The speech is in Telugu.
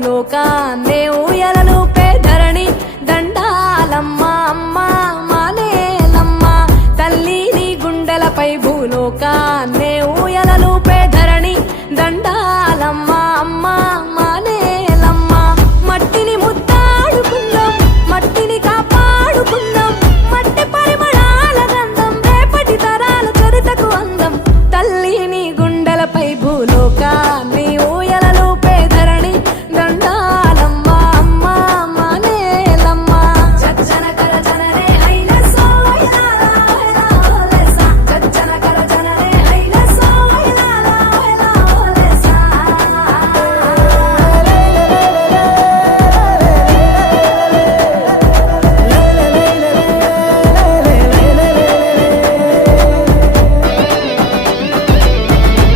భూలోకాన్నే ఊయలలూపే ధరణి దండాలమ్మ అమ్మ మానేలమ్మ తల్లి నీ గుండెలపై భూలోకాన్నే ఊయలలూపే ధరణి దండాలమ్మ అమ్మ మానేలమ్మ మట్టిని ముద్దాడుకుందాం మట్టిని కాపాడుకుందాం మట్టి పరిమళాల గంధం రేపటి తరాల చరితకు అందం తల్లి నీ గుండెలపై భూలోకా